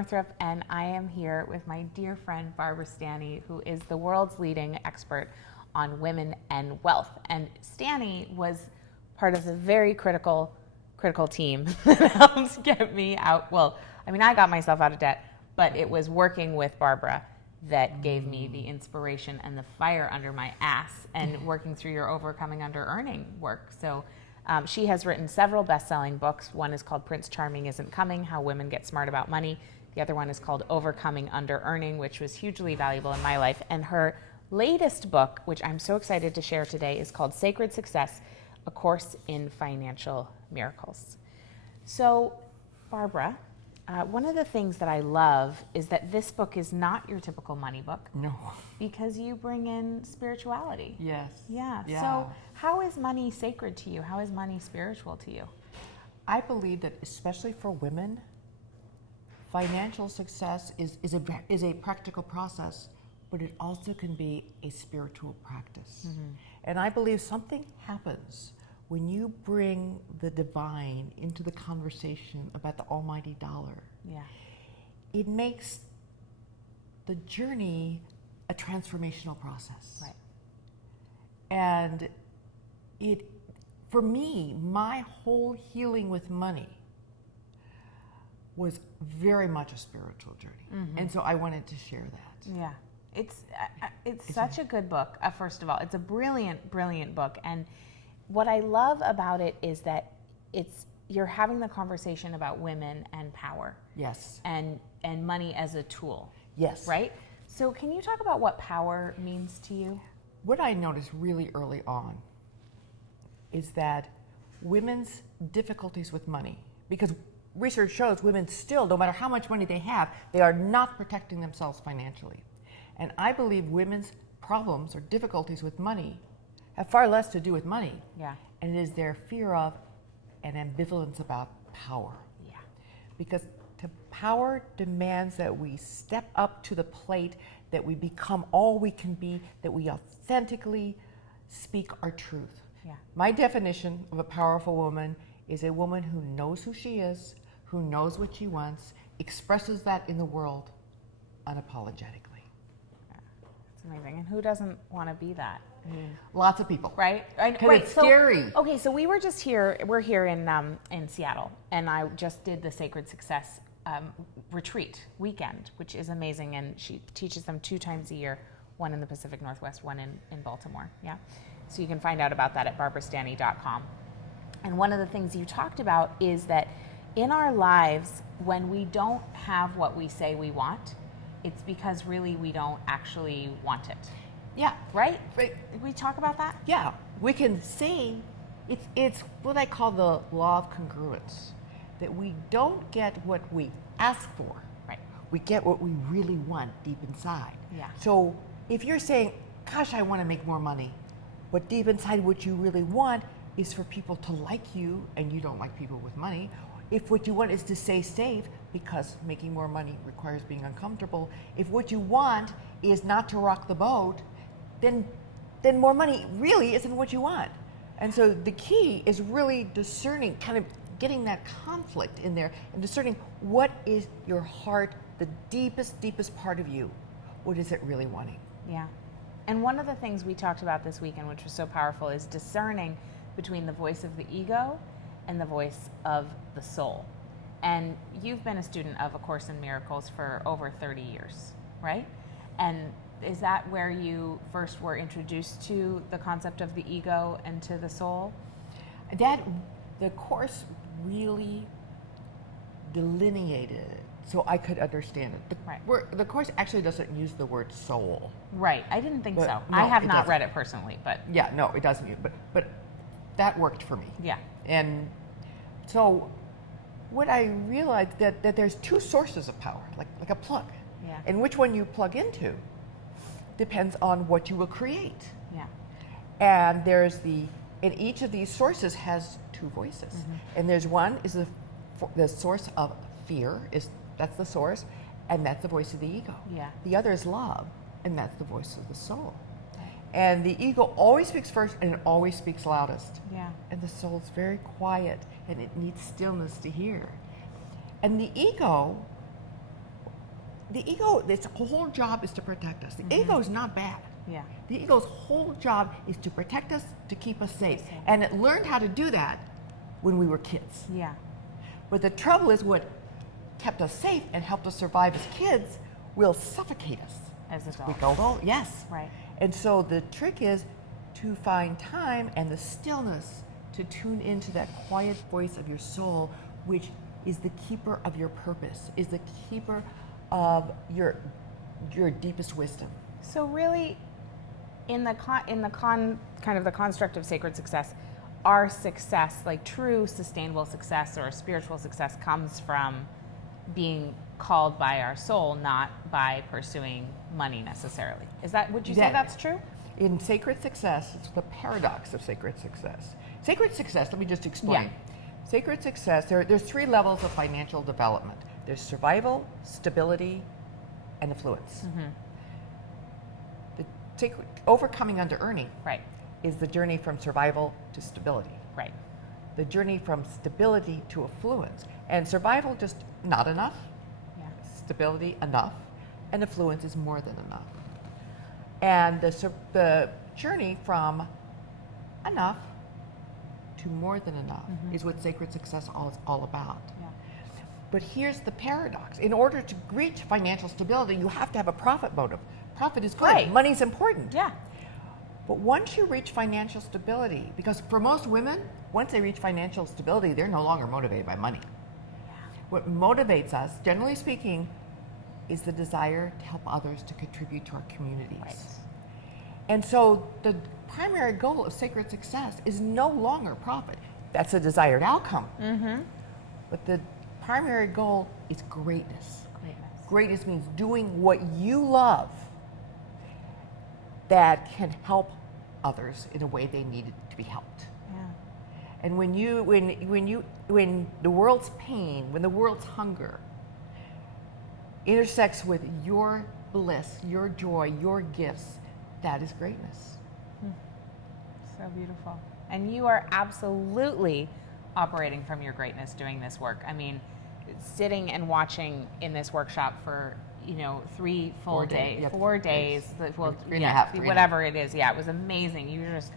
Northrup, and I am here with my dear friend Barbara Stanny, who is the world's leading expert on women and wealth. And Stanny was part of the very critical team that helped get me out. Well, I mean, I got myself out of debt, but it was working with Barbara that gave me the inspiration and the fire under my ass, and working through your overcoming under earning work. So she has written several best-selling books. One is called Prince Charming Isn't Coming, How Women Get Smart About Money. The other one is called Overcoming Under Earning, which was hugely valuable in my life. And her latest book, which I'm so excited to share today, is called Sacred Success, A Course in Financial Miracles. So, Barbara, one of the things that I love is that this book is not your typical money book. No. Because you bring in spirituality. Yes. Yeah. Yeah. So how is money sacred to you? How is money spiritual to you? I believe that especially for women, financial success is a practical process, but it also can be a spiritual practice. Mm-hmm. And I believe something happens when you bring the divine into the conversation about the almighty dollar. Yeah. It makes the journey a transformational process. Right. And for me, my whole healing with money was very much a spiritual journey. Mm-hmm. And so I wanted to share that. Yeah. It's such a good book. First of all, it's a brilliant book. And what I love about it is that you're having the conversation about women and power. Yes. And money as a tool. Yes. Right? So can you talk about what power means to you? What I noticed really early on is that women's difficulties with money, because research shows women still, no matter how much money they have, they are not protecting themselves financially. And I believe women's problems or difficulties with money have far less to do with money. Yeah. And it is their fear of and ambivalence about power. Yeah. Because power demands that we step up to the plate, that we become all we can be, that we authentically speak our truth. Yeah. My definition of a powerful woman is a woman who knows who she is, who knows what she wants, expresses that in the world unapologetically. That's amazing. And who doesn't want to be that? Lots of people. Right? Because it's scary. Okay, so we're here in Seattle, and I just did the Sacred Success retreat weekend, which is amazing, and she teaches them 2 times a year, one in the Pacific Northwest, one in Baltimore. Yeah. So you can find out about that at barbarastanny.com. And one of the things you talked about is that in our lives, when we don't have what we say we want, it's because really we don't actually want it. Yeah. Right? We talk about that? Yeah. We can say it's what I call the law of congruence, that we don't get what we ask for. Right. We get what we really want deep inside. Yeah. So if you're saying, gosh, I want to make more money, but deep inside what you really want is for people to like you, and you don't like people with money. If what you want is to stay safe, because making more money requires being uncomfortable, if what you want is not to rock the boat, then more money really isn't what you want. And so the key is really discerning, kind of getting that conflict in there and discerning what is your heart, the deepest part of you. What is it really wanting? Yeah. And one of the things we talked about this weekend, which was so powerful, is discerning between the voice of the ego and the voice of the soul. And you've been a student of A Course in Miracles for over 30 years, right? And is that where you first were introduced to the concept of the ego and to the soul? The Course really delineated it so I could understand it. The Course actually doesn't use the word soul. Right, I didn't think so. No, I have not read it personally, but... Yeah, no, it doesn't use, but that worked for me. Yeah. And so what I realized that there's 2 sources of power, like a plug. Yeah. And which one you plug into depends on what you will create. Yeah. And and each of these sources has 2 voices. Mm-hmm. And there's one is the source of fear, that's the source, and that's the voice of the ego. Yeah. The other is love, and that's the voice of the soul. And the ego always speaks first, and it always speaks loudest. Yeah. And the soul's very quiet, and it needs stillness to hear. And the ego the ego, its whole job is to protect us. The ego is not bad. Yeah. The ego's whole job is to protect us, to keep us safe. And it learned how to do that when we were kids. Yeah. But the trouble is what kept us safe and helped us survive as kids will suffocate us. As We adults. go, oh, yes. Right. And so the trick is to find time and the stillness to tune into that quiet voice of your soul, which is the keeper of your purpose, is the keeper of your deepest wisdom. So really, in the kind of the construct of sacred success, our success, like true sustainable success or spiritual success, comes from being called by our soul, not by pursuing money necessarily. Would you say that's true? In sacred success, it's the paradox of sacred success. Sacred success, let me just explain. Yeah. Sacred success, there's 3 levels of financial development. There's survival, stability, and affluence. The sacred, overcoming under earning Right. is the journey from survival to stability. Right. The journey from stability to affluence. And survival, just not enough. Yeah. Stability, enough. And affluence is more than enough. And the journey from enough to more than enough is what sacred success is all about. Yeah. But here's the paradox. In order to reach financial stability, you have to have a profit motive. Profit is good. Right. Money's important. Yeah. But once you reach financial stability, because for most women, once they reach financial stability, they're no longer motivated by money. What motivates us, generally speaking, is the desire to help others, to contribute to our communities. Right. And so the primary goal of sacred success is no longer profit. That's a desired outcome. But the primary goal is greatness. Greatness means doing what you love that can help others in a way they needed to be helped. Yeah. And when the world's pain, when the world's hunger intersects with your bliss, your joy, your gifts, that is greatness. So beautiful. And you are absolutely operating from your greatness doing this work. I mean, sitting and watching in this workshop for 3 full 4 days. days, 4 days, well, 3.5, whatever it is. Yeah, it was amazing. You were just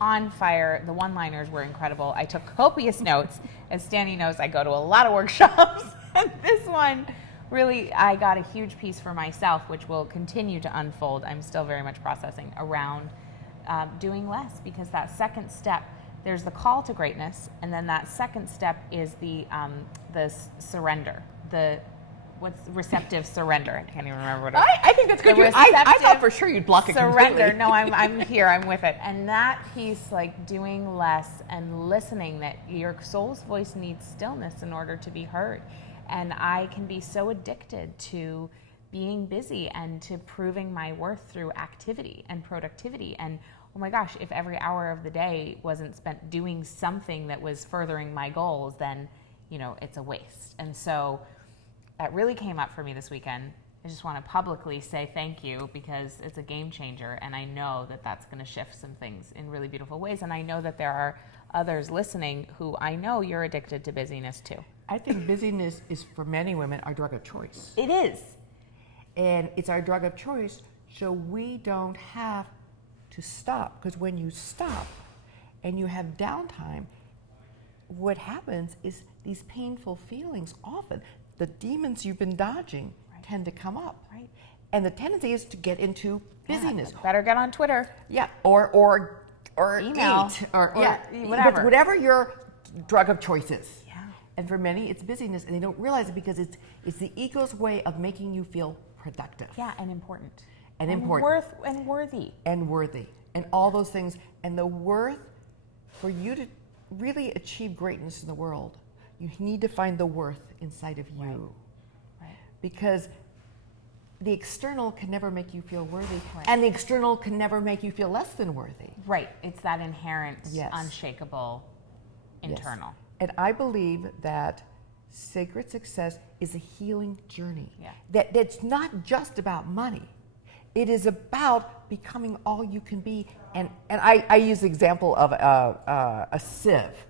on fire. The one-liners were incredible. I took copious notes. As Stanny knows, I go to a lot of workshops. And this one, really, I got a huge piece for myself, which will continue to unfold. I'm still very much processing around doing less, because that second step, there's the call to greatness, and then that second step is the surrender, receptive surrender. I can't even remember what it is. I think that's good. I thought for sure you'd block it surrender. completely. No, I'm here. I'm with it. And that piece, like doing less and listening, that your soul's voice needs stillness in order to be heard. And I can be so addicted to being busy and to proving my worth through activity and productivity. And oh my gosh, if every hour of the day wasn't spent doing something that was furthering my goals, then, it's a waste. And so that really came up for me this weekend. I just want to publicly say thank you, because it's a game changer. And I know that that's going to shift some things in really beautiful ways. And I know that there are others listening who I know you're addicted to busyness too. I think busyness is, for many women, our drug of choice. It is. And it's our drug of choice, so we don't have to stop. Because when you stop and you have downtime, what happens is these painful feelings, often the demons you've been dodging, tend to come up. Right. And the tendency is to get into busyness. Yeah, better get on Twitter. Yeah, or Email. eat, or whatever. whatever your drug of choice is. Yeah. And for many, it's busyness, and they don't realize it because it's the ego's way of making you feel productive. Yeah, and important. And important. Worthy. And worthy. And all those things. And the worth, for you to really achieve greatness in the world, you need to find the worth inside of you. Right. Because the external can never make you feel worthy, Right. and the external can never make you feel less than worthy. Right. It's that inherent, Yes. unshakable internal. Yes. And I believe that sacred success is a healing journey. Yeah. That's not just about money. It is about becoming all you can be. And I use the example of a sieve.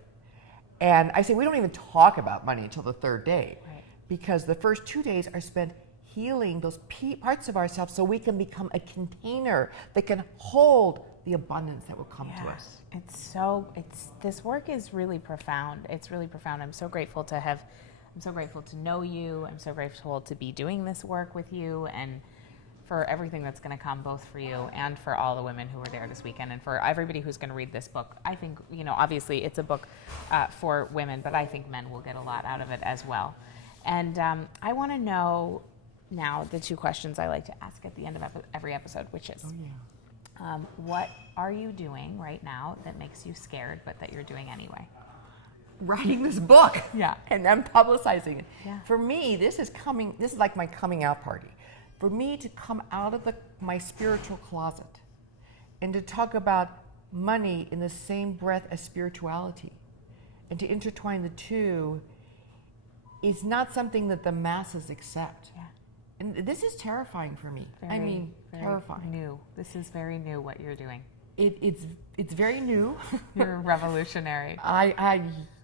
And I say we don't even talk about money until the third day. Right. Because the first 2 days are spent healing those parts of ourselves so we can become a container that can hold the abundance that will come to us. This work is really profound. It's really profound. I'm so grateful to know you. I'm so grateful to be doing this work with you, and for everything that's going to come, both for you and for all the women who were there this weekend, and for everybody who's going to read this book. I think, obviously it's a book for women, but I think men will get a lot out of it as well. And I want to know now the two questions I like to ask at the end of every episode, which is, what are you doing right now that makes you scared, but that you're doing anyway? Writing this book. Yeah. And then publicizing it. Yeah. For me, this is like my coming out party. For me to come out of my spiritual closet and to talk about money in the same breath as spirituality and to intertwine the two is not something that the masses accept. Yeah. And this is terrifying for me. Very terrifying. New. This is very new what you're doing. It's very new. You're revolutionary.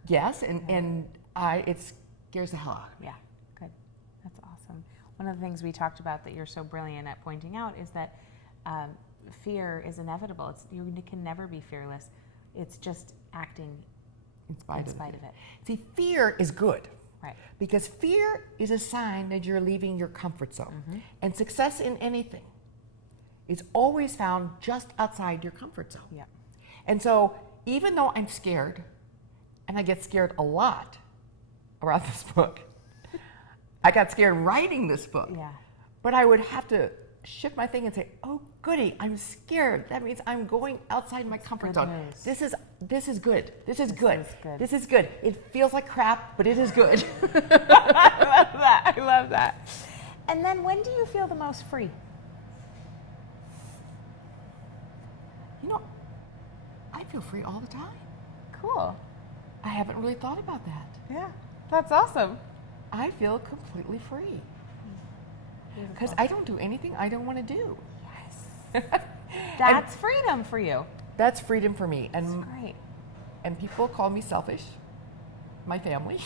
Yes, and it scares the hell out of me. Yeah, good. That's awesome. One of the things we talked about that you're so brilliant at pointing out is that fear is inevitable. You can never be fearless. It's just acting in spite of it. See, fear is good. Right. Because fear is a sign that you're leaving your comfort zone. Mm-hmm. And success in anything is always found just outside your comfort zone. Yeah. And so even though I'm scared, and I get scared a lot around this book, I got scared writing this book. Yeah. But I would have to shift my thing and say, oh goody, I'm scared. That means I'm going outside my comfort zone. News. This is good. This is good. This is good. It feels like crap, but it is good. I love that. And then when do you feel the most free? I feel free all the time. Cool. I haven't really thought about that. Yeah, that's awesome. I feel completely free. Because I don't do anything I don't want to do. Yes. That's freedom for you. That's freedom for me. That's great. And people call me selfish, my family.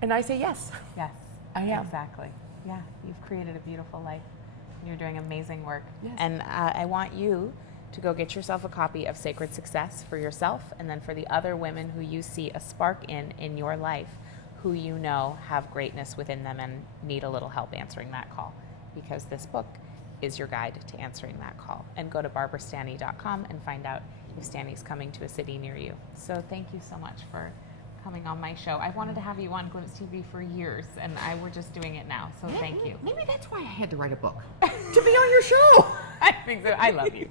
And I say yes. Yes. I am. Exactly. Yeah, you've created a beautiful life. You're doing amazing work. Yes. And I want you to go get yourself a copy of Sacred Success for yourself, and then for the other women who you see a spark in your life, who you know have greatness within them and need a little help answering that call, because this book is your guide to answering that call. And go to barbarastanny.com and find out if Stanny's coming to a city near you. So thank you so much for coming on my show. I wanted to have you on Glimpse TV for years, and we're just doing it now, so thank you. Maybe that's why I had to write a book, to be on your show. I think so. I love you.